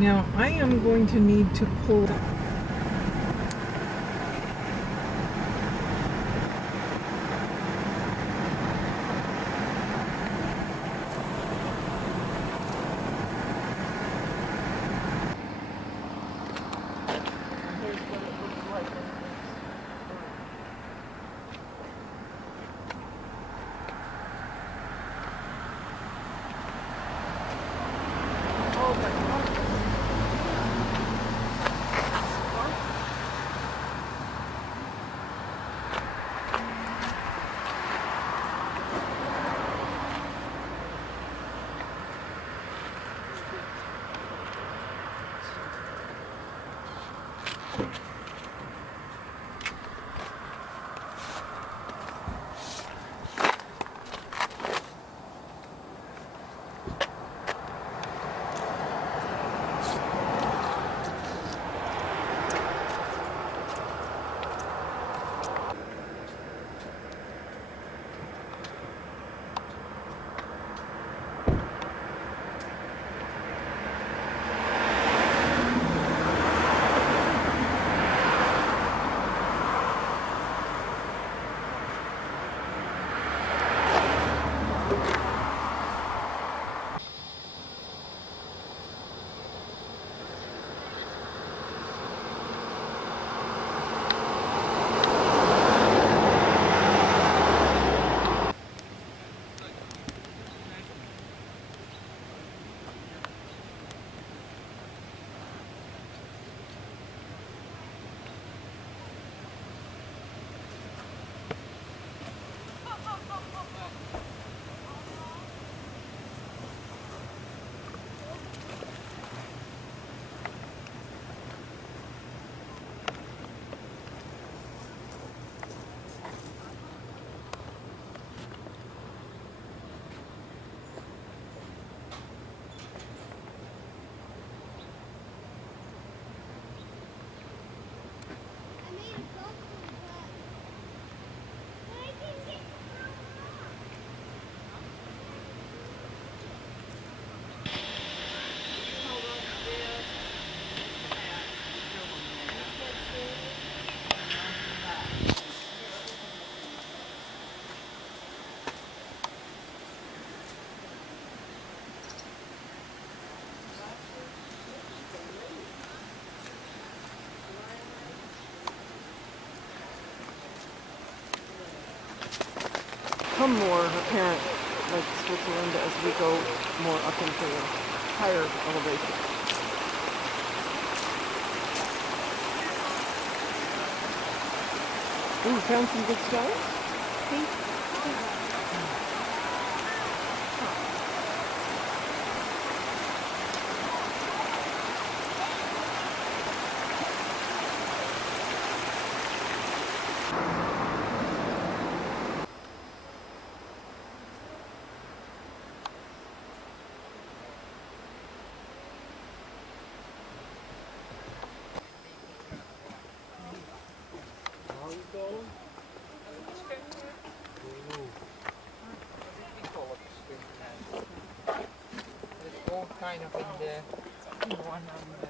Now, I am going to need to pull. Become more apparent like Switzerland as we go more up into the higher elevation. Ooh, found some good stones? Kind of in the one on the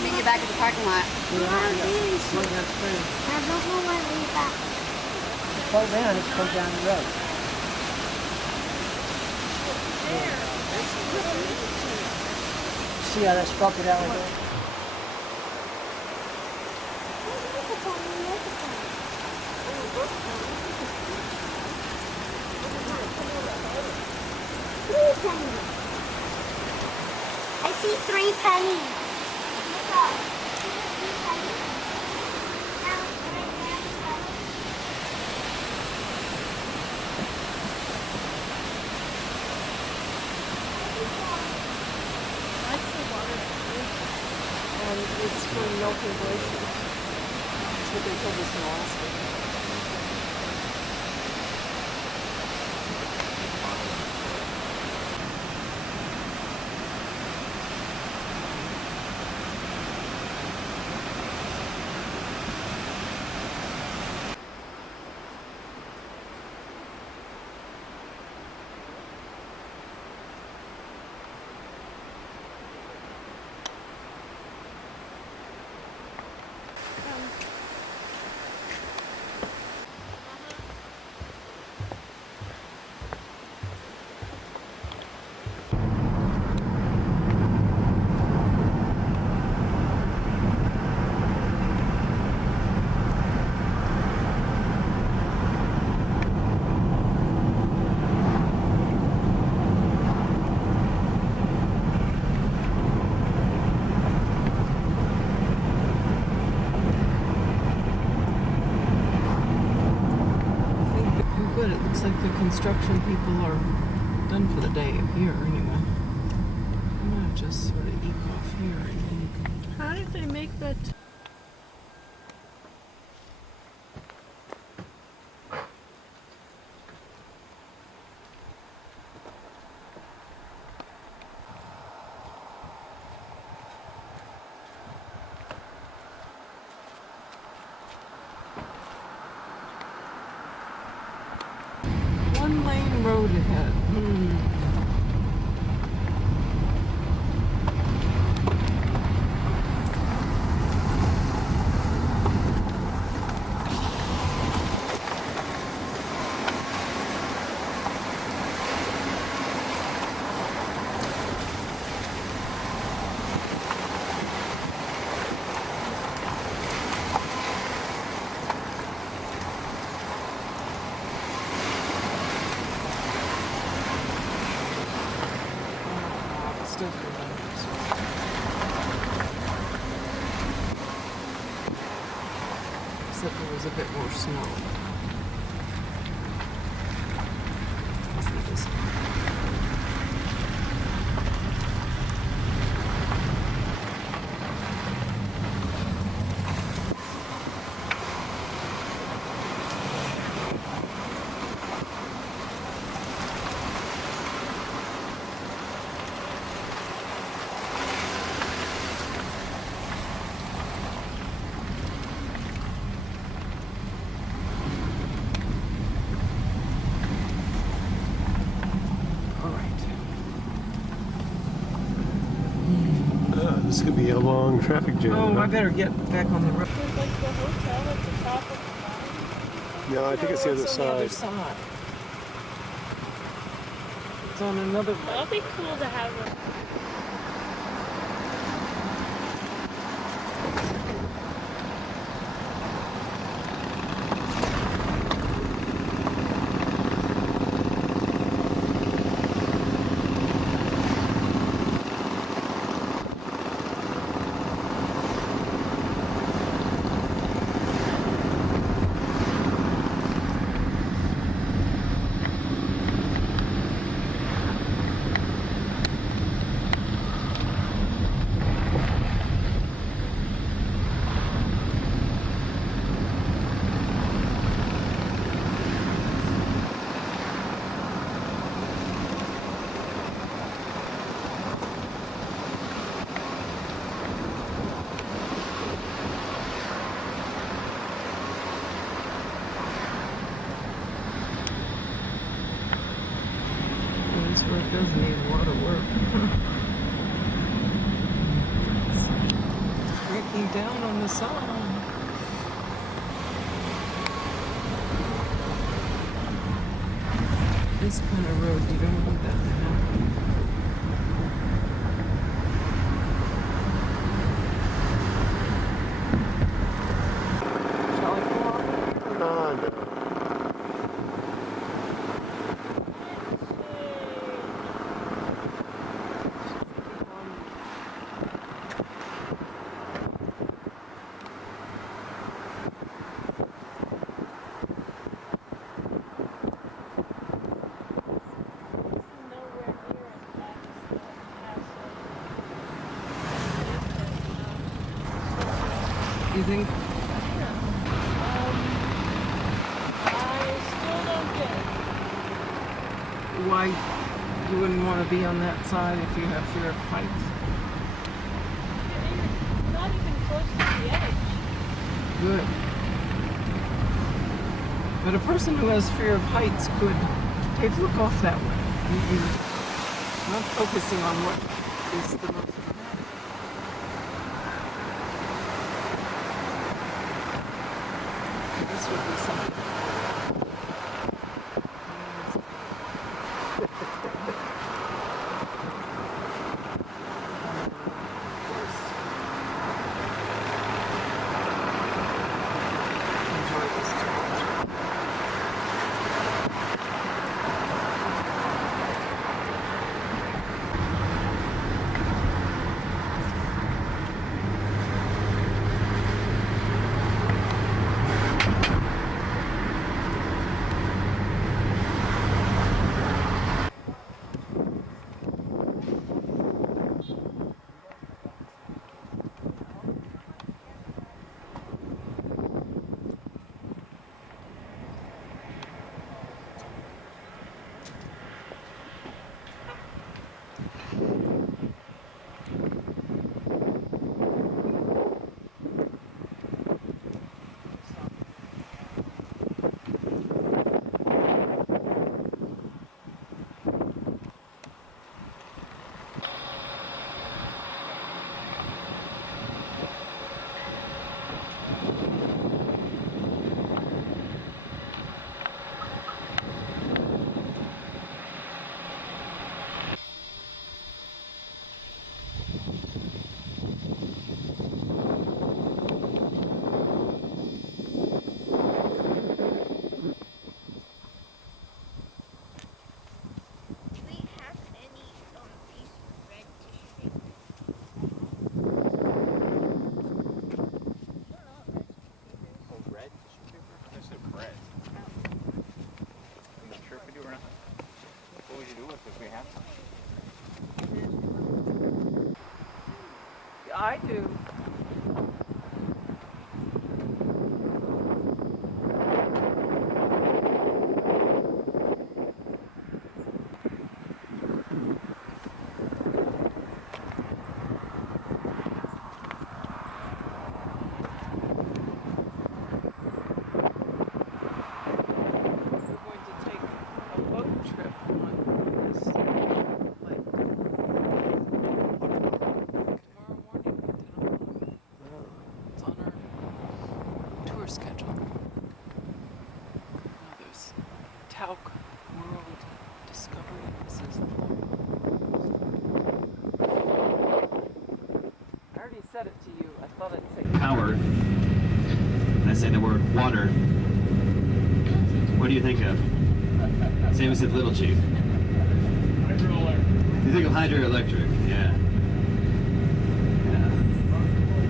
Meet you back at the parking lot. I don't know where we're back. Slow down, it's come down the road. See how that's bumped out like that? I see 3 pennies. It's for melting glaciers. That's what they told us in Alaska. construction people are done for the day here anyway. I'm gonna just sort of eke off here and then How did they make that? one lane road ahead. Except there was a bit more snow. Let's see this one. This could be a long traffic jam. Oh, huh? I better get back on the road. There's like the hotel at the top of the mountain. No, I think it's the other on the other side. side. It's on another. That'll be cool to have a This work does need a lot of work. It's breaking down on the side. This kind of road, you don't want that to happen. Shall I come off? No. You think? I still don't get it. Why you wouldn't want to be on that side if you have fear of heights? You're not even close to the edge. Good. But a person who has fear of heights could, Dave, look off that way. You're not focusing on what is the most dramatic. This would be something. Enjoy this too much. I do. We're going to take a boat trip on this lake. Tomorrow morning at 10 o'clock. It's on our tour schedule. Now there's Talc World Discovery. This is I already said it to you. I thought I'd say Power. And I say the word water. What do you think of? Same as said Little Chief. You think of hydroelectric, yeah.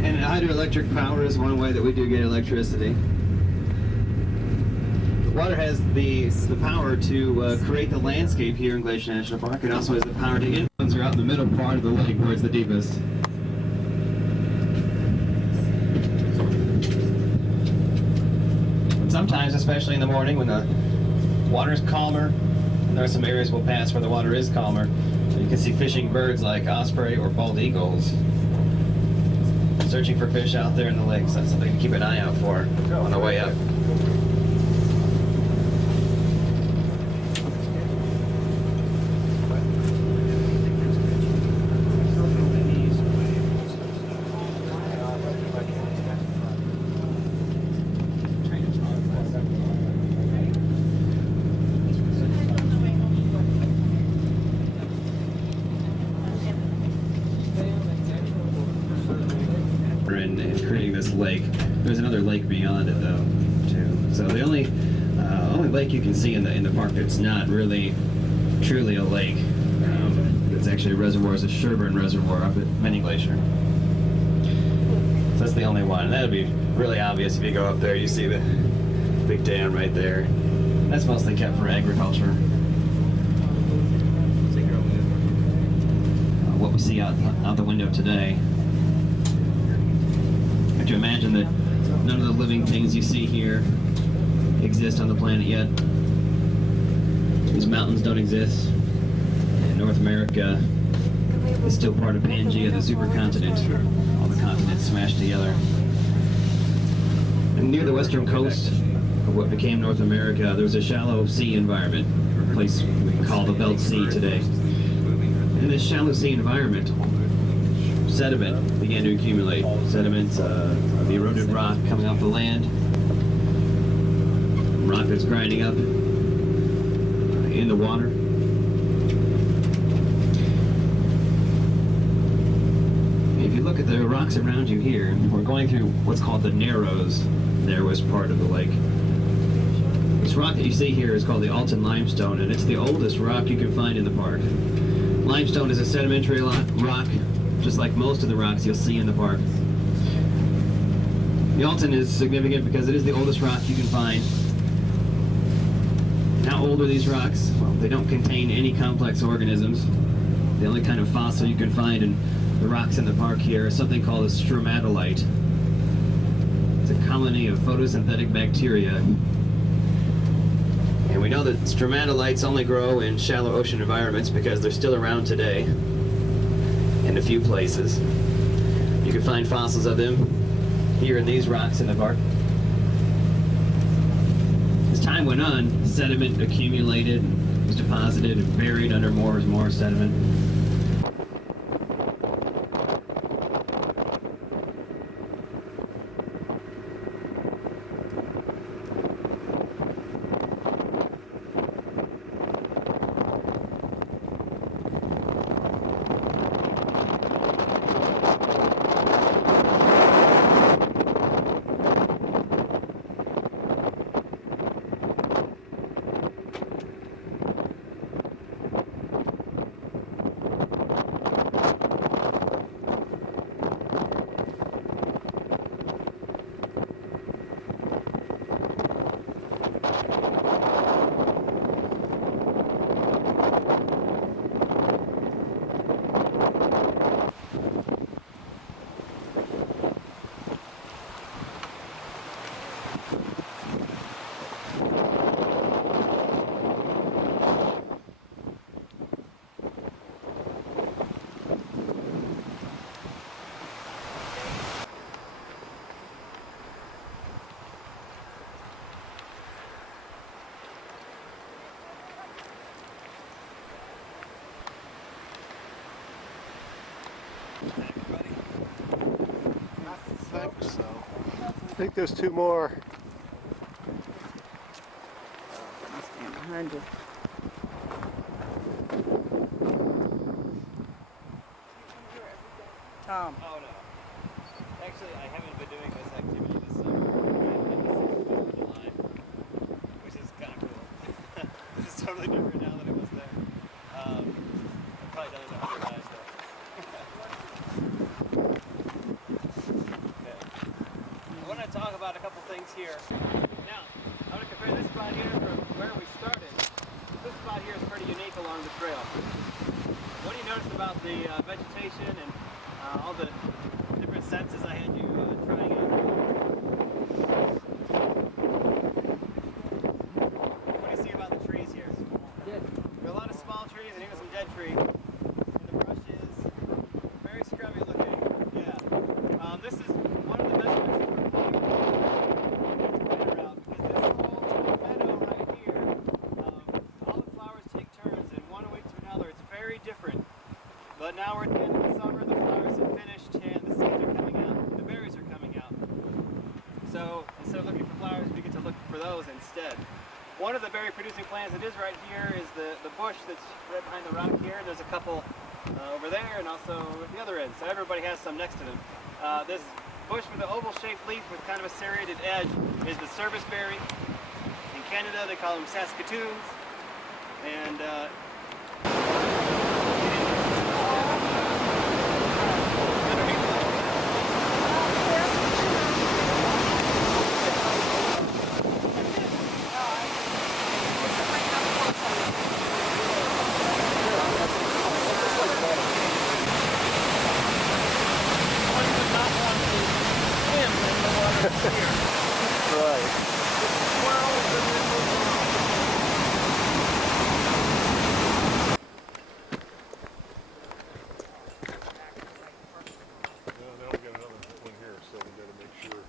And hydroelectric power is one way that we do get electricity. Water has the power to create the landscape here in Glacier National Park. It also has the power to influence her out in the middle part of the lake where it's the deepest. Sometimes, especially in the morning when the water is calmer, there are some areas we'll pass where the water is calmer. You can see fishing birds like osprey or bald eagles searching for fish out there in the lakes. That's something to keep an eye out for on the way up. And creating this lake. There's another lake beyond it though, too. So the only lake you can see in the park that's not really truly a lake, it's actually a reservoir, is a Sherburne reservoir up at Mini Glacier. So that's the only one. And that'd be really obvious if you go up there. You see the big dam right there. That's mostly kept for agriculture. What we see out the window today. To imagine that none of the living things you see here exist on the planet yet. These mountains don't exist. And North America is still part of Pangea, the supercontinent. All the continents smashed together. And near the western coast of what became North America, there was a shallow sea environment, a place we call the Belt Sea today. In this shallow sea environment, sediment began to accumulate. Sediment, the eroded rock coming off the land, rock that's grinding up in the water. If you look at the rocks around you here, we're going through what's called the Narrows. There was part of the lake. This rock that you see here is called the Alton limestone, and it's the oldest rock you can find in the park. Limestone is a sedimentary rock, just like most of the rocks you'll see in the park. The Alton is significant because it is the oldest rock you can find. How old are these rocks? Well, they don't contain any complex organisms. The only kind of fossil you can find in the rocks in the park here is something called a stromatolite. It's a colony of photosynthetic bacteria. And we know that stromatolites only grow in shallow ocean environments because they're still around today in a few places. You can find fossils of them here in these rocks in the park. As time went on, sediment accumulated, was deposited and buried under more sediment. think there's two more. I'll stand behind you. Tom. Oh no. Actually, I haven't been doing this activity this summer. July, which is kind of cool. This is totally different now than it was there. I've probably done it 100 times though. Okay. I want to talk about a couple things here. Now, I want to compare this spot here from where we started. This spot here is pretty unique along the trail. What do you notice about the vegetation and all the different senses I had you trying out? What do you see about the trees here? Dead. There are a lot of small trees and even some dead trees. And the brush is very scrubby looking. Yeah. This is one of the best places for pulling route because this whole meadow right here, all the flowers take turns and one week to another. It's very different. But now we're at the end of the summer, the flowers have finished, and the seeds are coming out, the berries are coming out. So instead of looking for flowers, we get to look for those instead. One of the berry producing plants that is right here is the bush that's right behind the rock here. There's a couple over there and also at the other end, so everybody has some next to them. This bush with the oval shaped leaf with kind of a serrated edge is the serviceberry. In Canada they call them Saskatoons. And Now we got another one here, so we got to make sure.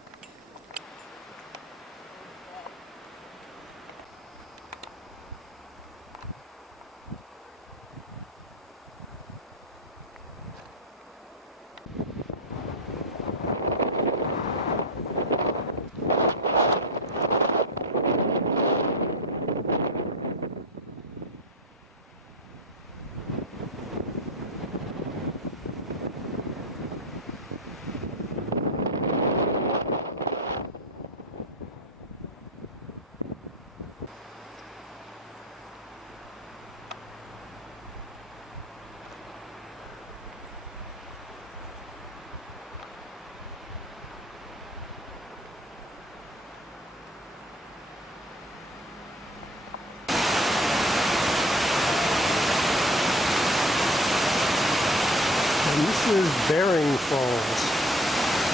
And this is Bering Falls.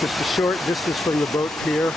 Just a short distance from the boat pier.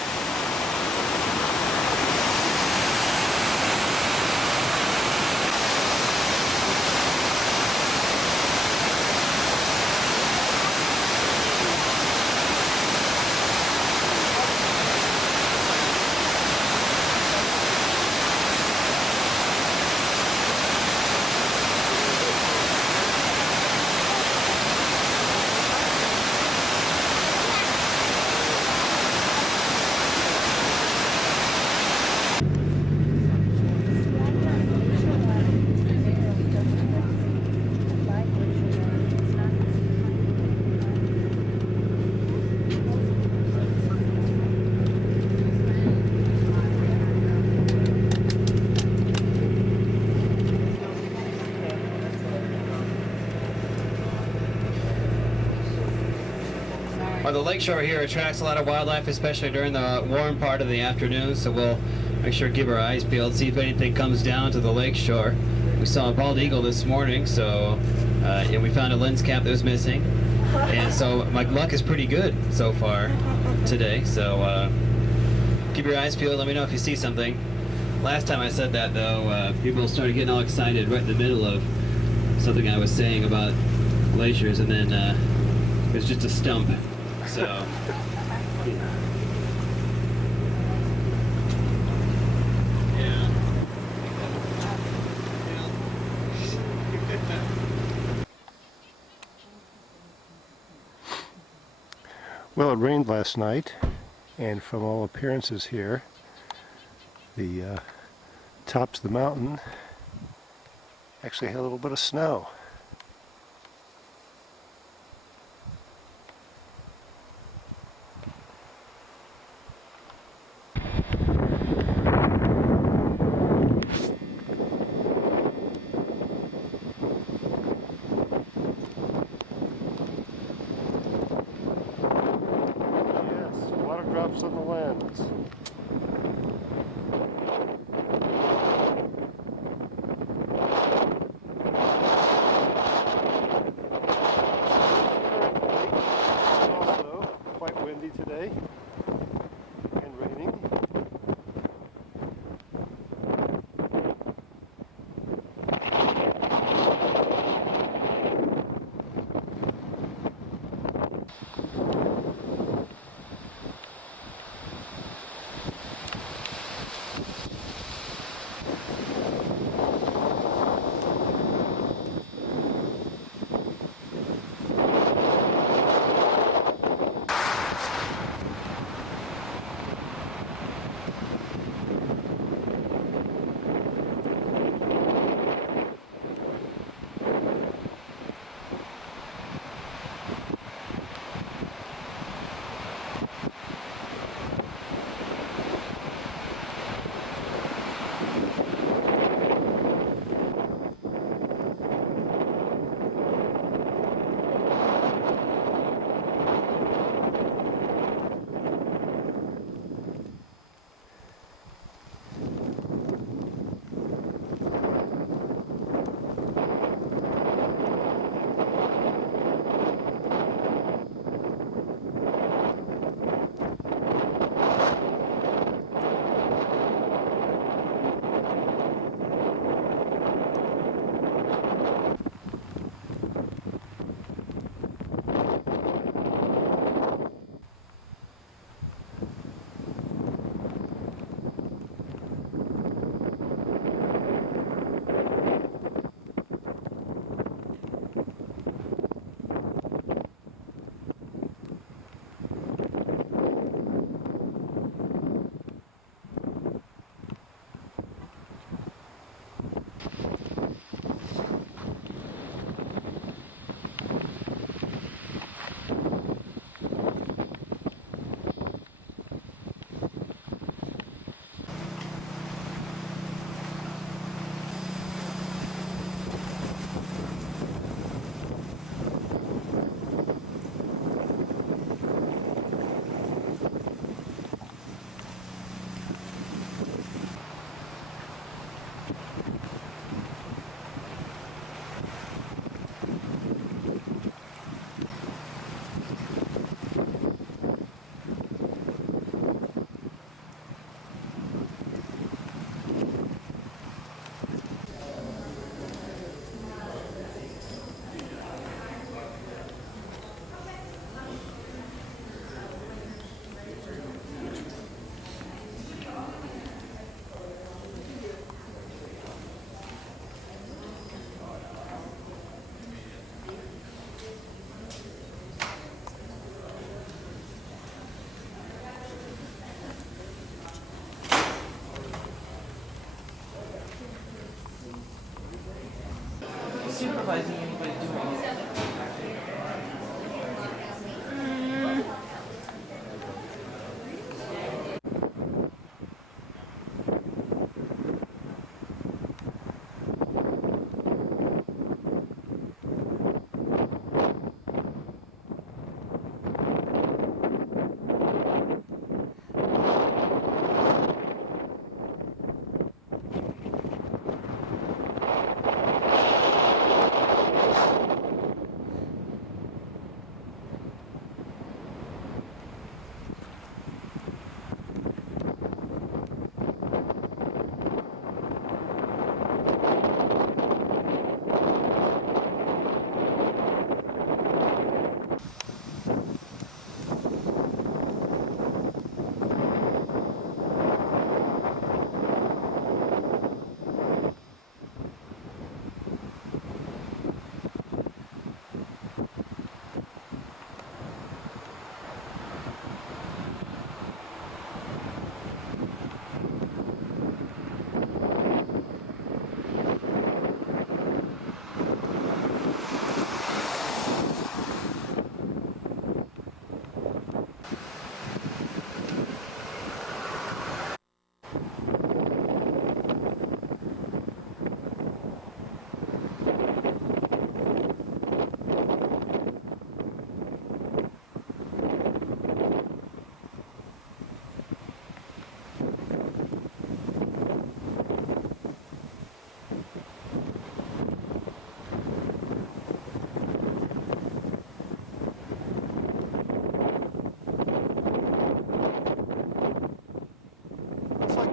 Well, the lakeshore here attracts a lot of wildlife, especially during the warm part of the afternoon, so we'll make sure to keep our eyes peeled, see if anything comes down to the lakeshore. We saw a bald eagle this morning, so and we found a lens cap that was missing. And so my luck is pretty good so far today, so keep your eyes peeled, let me know if you see something. Last time I said that, though, people started getting all excited right in the middle of something I was saying about glaciers, and then it was just a stump. So, yeah. Well, it rained last night, And from all appearances here, the tops of the mountain actually had a little bit of snow. Yes, water drops on the lens. Also quite windy today and raining.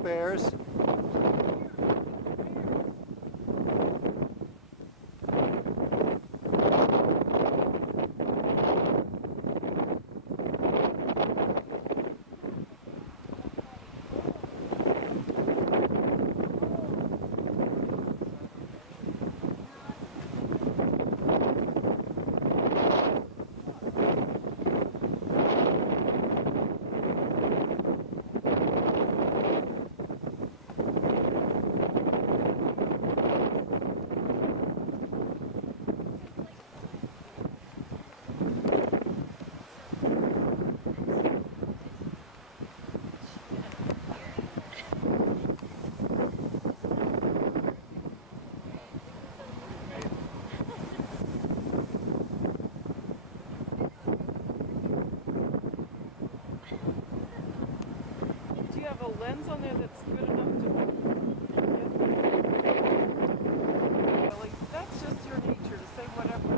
bears. Do you have a lens on there that's good enough to... Like, that's just your nature to say whatever.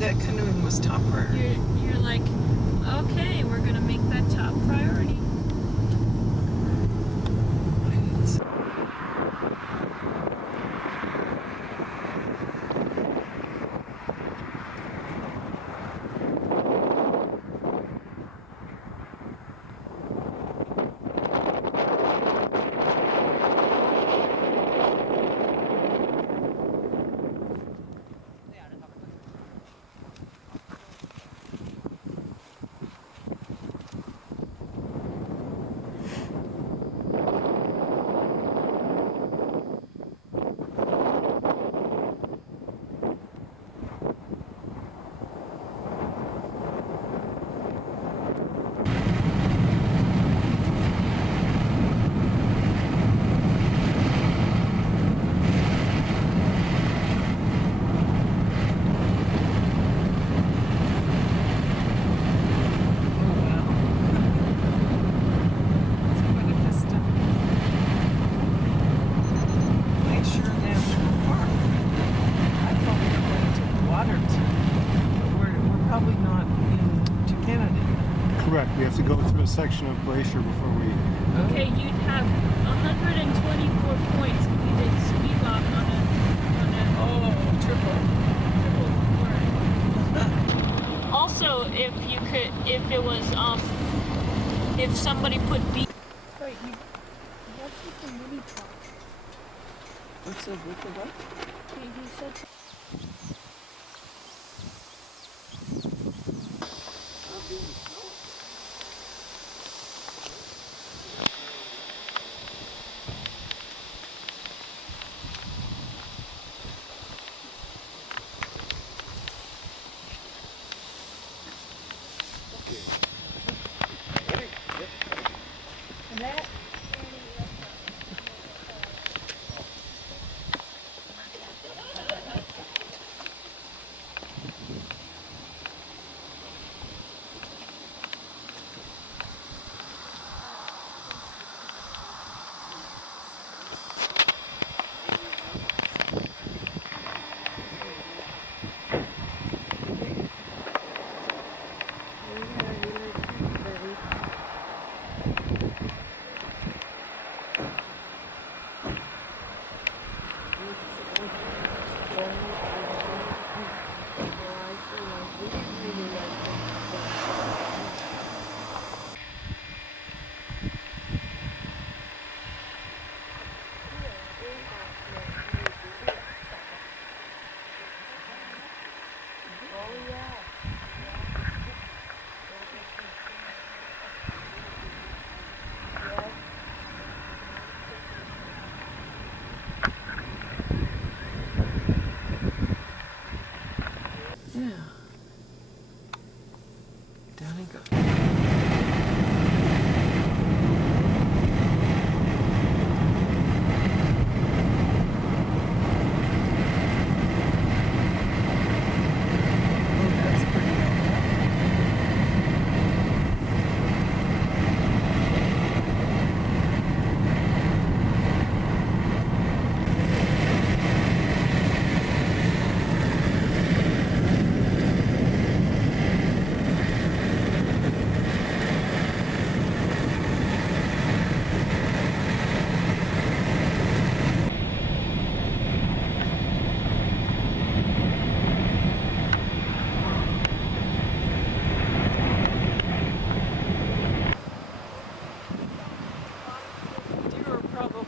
That canoeing was top priority. You're like, okay, we're gonna make that top priority. Glacier National Park. I thought we were going to Waterton, but we're probably not into Canada. Correct. We have to go through a section of glacier before we. Okay, you'd have 124 points if you did ski walk on a Oh, triple. triple word. Also, if it was if somebody put B. Wait, what's with the mini truck? What's up with the what? He said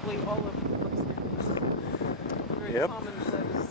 probably all over the place now. Very Yep. commonplace.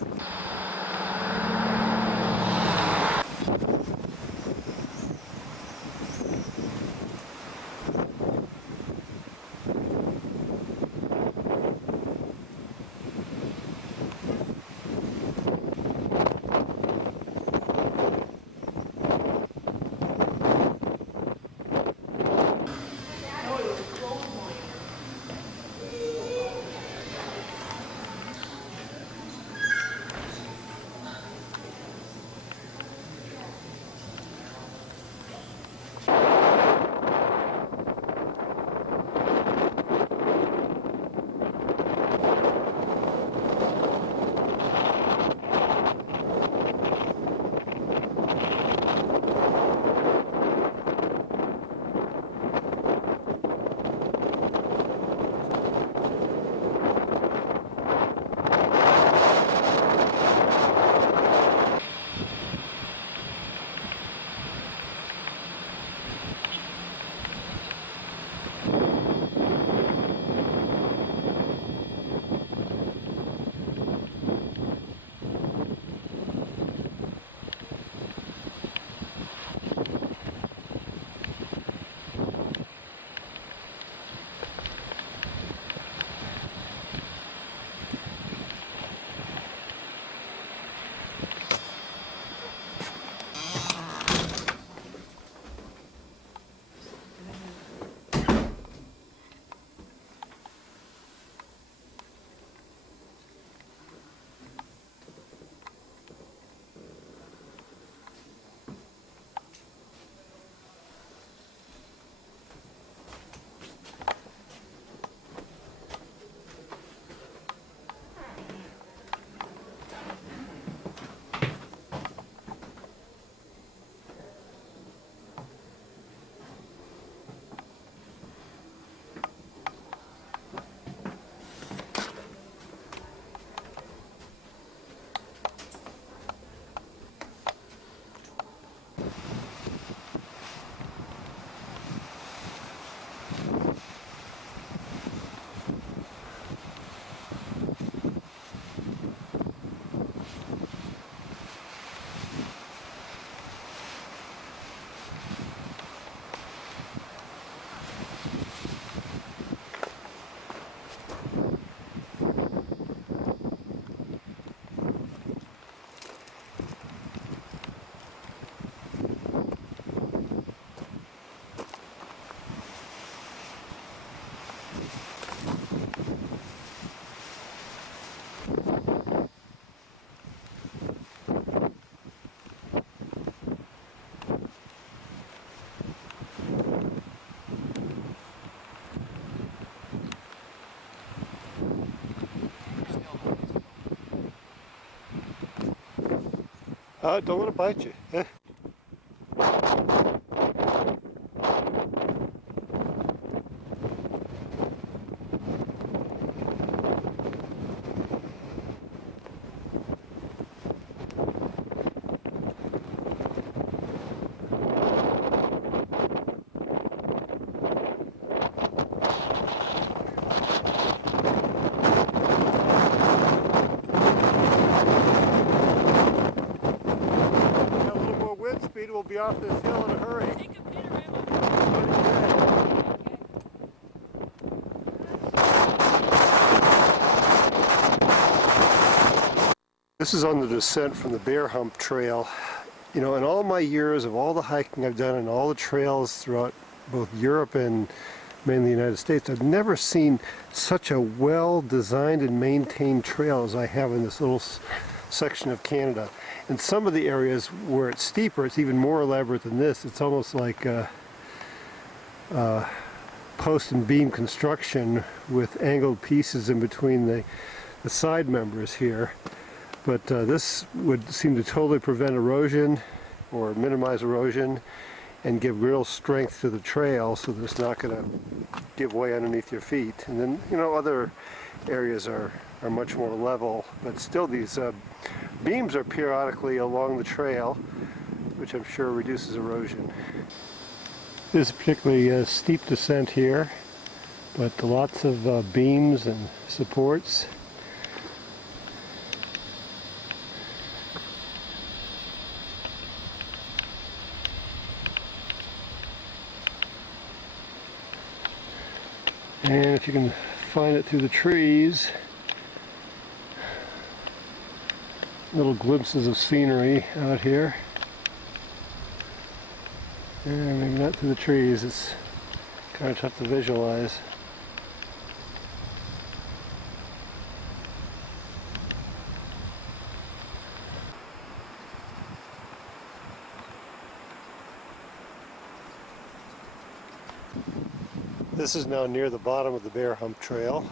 Don't let it bite you. Eh. We'll be off this hill in a hurry. Take a panorama. This is on the descent from the Bear Hump Trail. You know, in all my years of all the hiking I've done and all the trails throughout both Europe and mainly the United States, I've never seen such a well-designed and maintained trail as I have in this little section of Canada. In some of the areas where it's steeper, it's even more elaborate than this. It's almost like post and beam construction with angled pieces in between the side members here. But this would seem to totally prevent erosion or minimize erosion and give real strength to the trail so that it's not going to give way underneath your feet. And then, you know, other areas are much more level, but still these beams are periodically along the trail, which I'm sure reduces erosion. This is a particularly steep descent here, but lots of beams and supports. And if you can find it through the trees, little glimpses of scenery out here. And maybe not through the trees, it's kind of tough to visualize. This is now near the bottom of the Bear Hump Trail.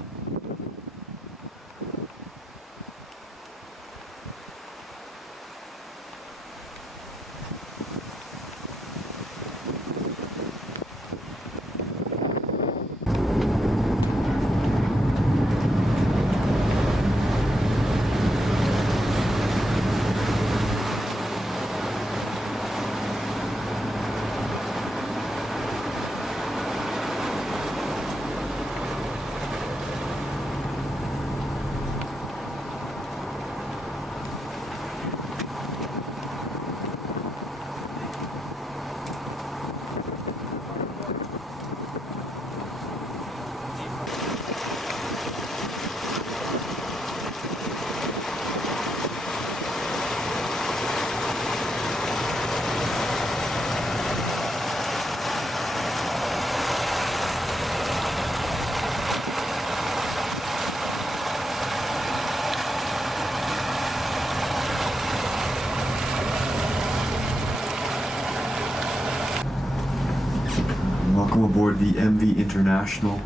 Welcome aboard the MV International.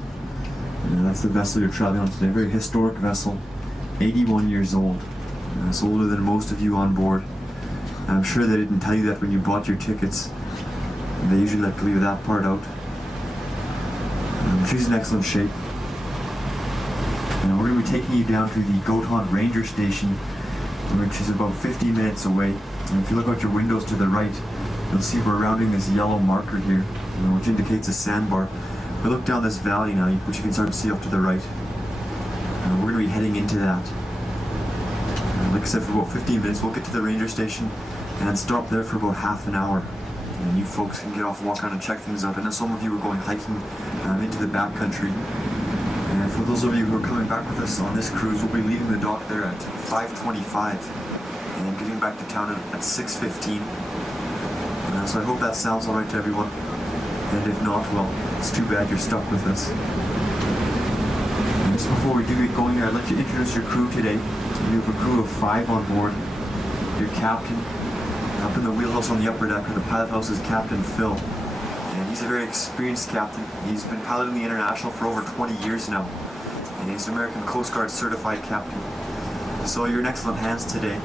That's the vessel you're traveling on today. A very historic vessel, 81 years old. It's older than most of you on board. I'm sure they didn't tell you that when you bought your tickets. They usually like to leave that part out. She's in excellent shape. We're going to be taking you down to the Goat Hunt Ranger Station, which is about 50 minutes away. And if you look out your windows to the right, you'll see we're rounding this yellow marker here, which indicates a sandbar. We look down this valley now, which you can start to see up to the right. We're going to be heading into that. Like I said, for about 15 minutes, we'll get to the ranger station and stop there for about half an hour. And you folks can get off, walk around and check things out. I know some of you are going hiking into the backcountry. And for those of you who are coming back with us on this cruise, we'll be leaving the dock there at 5:25 and getting back to town at 6:15. So I hope that sounds alright to everyone. And if not, well, it's too bad you're stuck with us. And just before we do get going here, I'd like to introduce your crew today. We have a crew of 5 on board. Your captain, up in the wheelhouse on the upper deck, or the pilot house, is Captain Phil. And he's a very experienced captain. He's been piloting the International for over 20 years now. And he's an American Coast Guard certified captain. So you're in excellent hands today.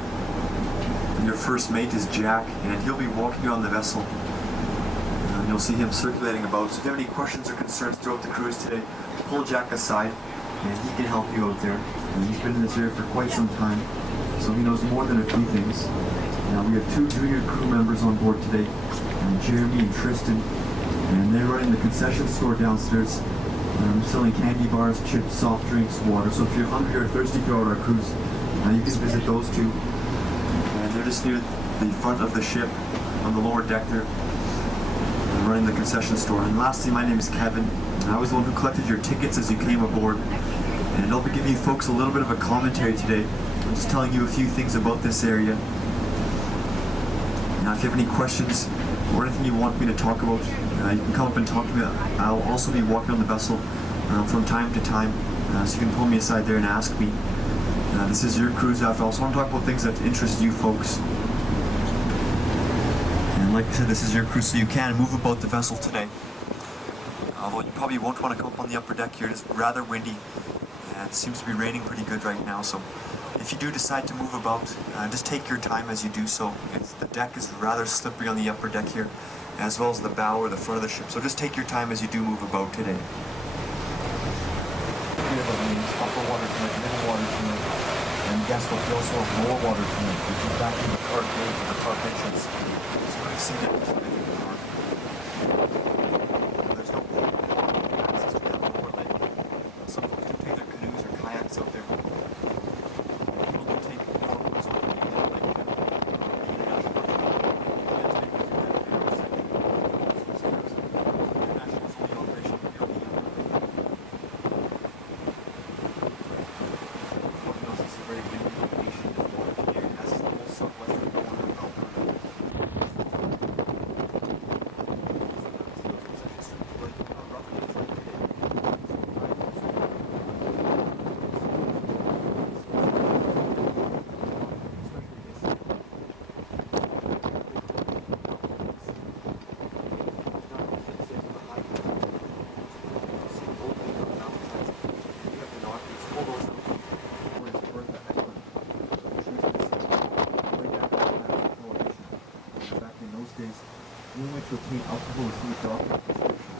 And your first mate is Jack, and he'll be walking you on the vessel. And you'll see him circulating about. So if you have any questions or concerns throughout the cruise today, pull Jack aside, and he can help you out there. And he's been in this area for quite some time, so he knows more than a few things. Now we have 2 junior crew members on board today, Jeremy and Tristan, and they're running the concession store downstairs, selling candy bars, chips, soft drinks, water. So if you're hungry or thirsty throughout our cruise, you can visit those 2. And they're just near the front of the ship on the lower deck there, running the concession store. And lastly, my name is Kevin. I was the one who collected your tickets as you came aboard. And I'll be giving you folks a little bit of a commentary today. I'm just telling you a few things about this area. Now, if you have any questions or anything you want me to talk about, you can come up and talk to me. I'll also be walking on the vessel from time to time, so you can pull me aside there and ask me. This is your cruise after all, so I want to talk about things that interest you folks. And like I said, this is your cruise, so you can move about the vessel today. Although you probably won't want to come up on the upper deck here. It's rather windy, and it seems to be raining pretty good right now, so if you do decide to move about, just take your time as you do so. The deck is rather slippery on the upper deck here, as well as the bow or the front of the ship, so just take your time as you do move about today. Upper water tonight, middle water tonight, and guess what, we also have lower water tonight, which is back in the park gate, the park entrance. So we've seen it before we leave the park. There's no access to that lower lake. lights out there. We'll take photos on the to obtain alcohol is through document prescription.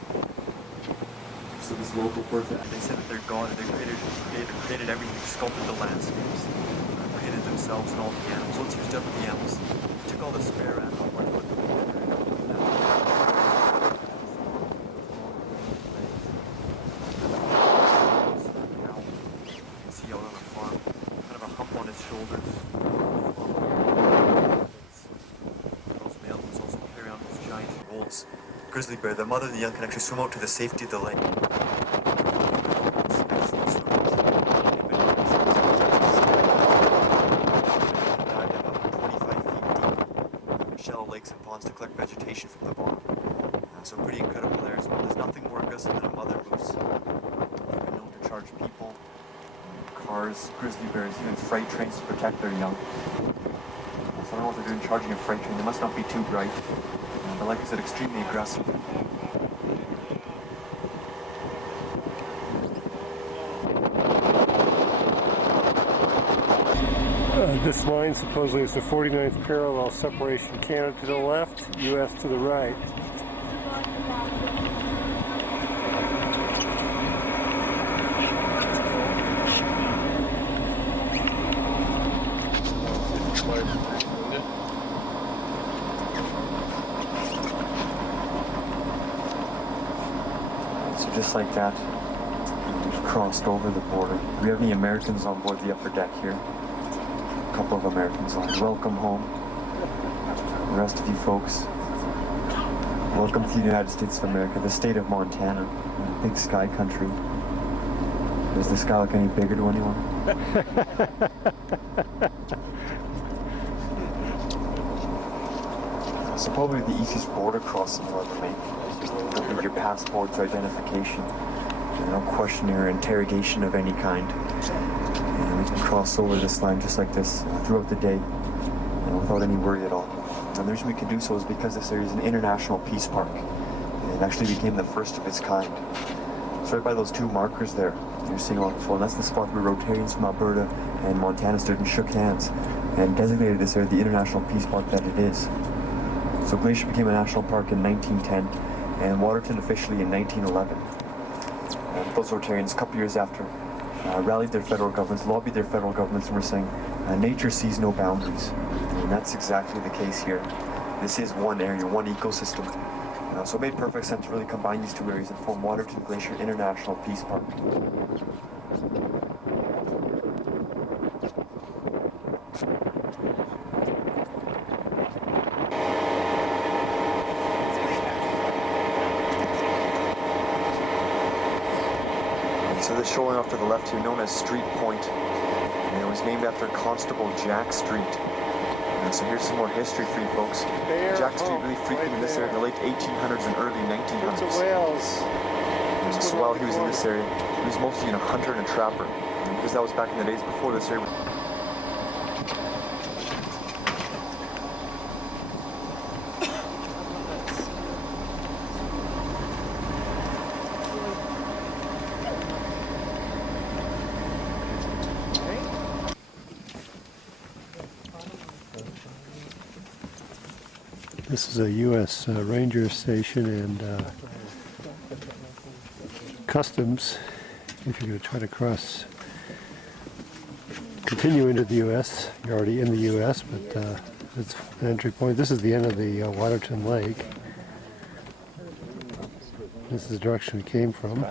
So this local person, they said that they're God and they created everything, sculpted the landscapes, created themselves and all the animals. Let's hear stuff with the animals. They took all the spare animal parts, put them together and all of that. You can see out on the farm, kind of a hump on his shoulders. Grizzly bear, the mother and the young can actually swim out to the safety of the lake. Excellent swimmers. Dive about 25 feet deep in shallow lakes and ponds to collect vegetation from the bottom. So pretty incredible there as well. There's nothing more aggressive than a mother moose. They've been known to charge people, cars, grizzly bears, even freight trains to protect their young. So I don't know what they're doing charging a freight train. They must not be too bright. But like I said, extremely aggressive. This line supposedly is the 49th parallel, separation Canada to the left, U.S. to the right. So just like that, we've crossed over the border. Do we have any Americans on board the upper deck here? A couple of Americans on. Welcome home. The rest of you folks, welcome to the United States of America, the state of Montana, big sky country. Does the sky look any bigger to anyone? So probably the easiest border crossing you'll ever make. Don't need your passports or identification. No questionnaire or interrogation of any kind. And we can cross over this line just like this throughout the day, without any worry at all. And the reason we can do so is because this area is an international peace park. It actually became the first of its kind. It's right by those two markers there. You're seeing along the floor. And that's the spot where Rotarians from Alberta and Montana stood and shook hands and designated this area the international peace park that it is. So Glacier became a national park in 1910 and Waterton officially in 1911. And those Rotarians, a couple years after, rallied their federal governments, lobbied their federal governments, and were saying, nature sees no boundaries. And that's exactly the case here. This is one area, one ecosystem. So it made perfect sense to really combine these two areas and form Waterton Glacier International Peace Park. So this shoreline off to the left here, known as Street Point, and it was named after Constable Jack Street. So here's some more history for you folks. Jack Street really frequented this area in the late 1800s and early 1900s. So while he was in this area, he was mostly a hunter and a trapper, because that was back in the days before this area. This is a U.S. Ranger station and customs. If you're going to try to continue into the U.S., you're already in the U.S., but it's an entry point. This is the end of the Waterton Lake. This is the direction it came from.